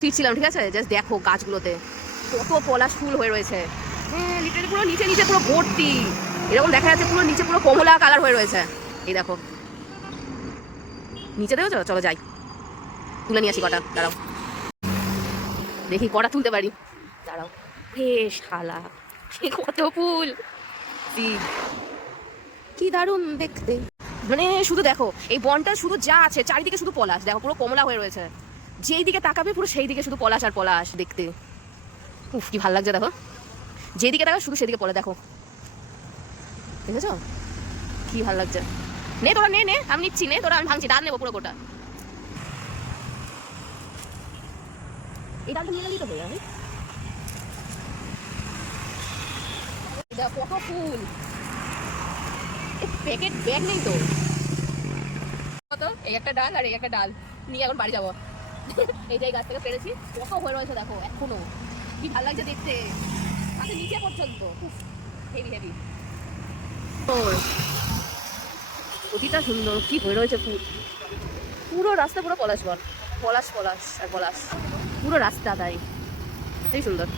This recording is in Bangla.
ফিরছিলাম, ঠিক আছে, জাস্ট দেখো গাছগুলোতে কত পলাশ ফুল হয়ে রয়েছে। হ্যাঁ, লিটারালি পুরো নিচে নিচে পুরো ভর্তি, এরকম দেখা যাচ্ছে পুরো নিচে পুরো কমলা কালার হয়ে রয়েছে। এই দেখো নিচে দেখো, চলো যাই তুলে নিয়ে আসি কটা, দাঁড়াও দেখি কটা তুলতে পারি, দাঁড়াও। বেশ শালা কত ফুল, কি দারুণ দেখতে। মানে শুধু দেখো এই বনটা শুধু যা আছে চারিদিকে শুধু পলাশ, দেখো পুরো কমলা হয়ে রয়েছে, যেই দিকে তাকাবে পুরো সেই দিকে শুধু পলাশ আর পলাশ দেখতে। উফ কি ভালো লাগছে, দেখো যেদিকে তাকাবে শুধু সেদিকে পলাশ, দেখো দেখেছো কি ভালো লাগছে। নে তোরা নে নে, আমি নিচ্ছি, নে তোরা, আমি ভাঙছি, ডাল নেবো পুরো গোটা। এই ডালটা নিয়ে গেলেই তো হয়ে যাবে। কত ফুল, প্যাকেট ব্যাগ নেই তো কত, এই একটা ডাল আর এই একটা ডাল নিয়ে এখন বাড়ি যাবো। এই যে গাছ থেকে পেরেছি, কত হয়ে রয়েছে দেখো এখনো, কি ভালো লাগছে দেখতে, আচ্ছা নিচে পর্যন্ত হেভি হেভি, প্রতিটা সুন্দর, কি হয়ে রয়েছে ফুল, পুরো রাস্তা পুরো পলাশ বন, পলাশ পলাশ আর পলাশ, পুরো রাস্তা তাই, এই সুন্দর।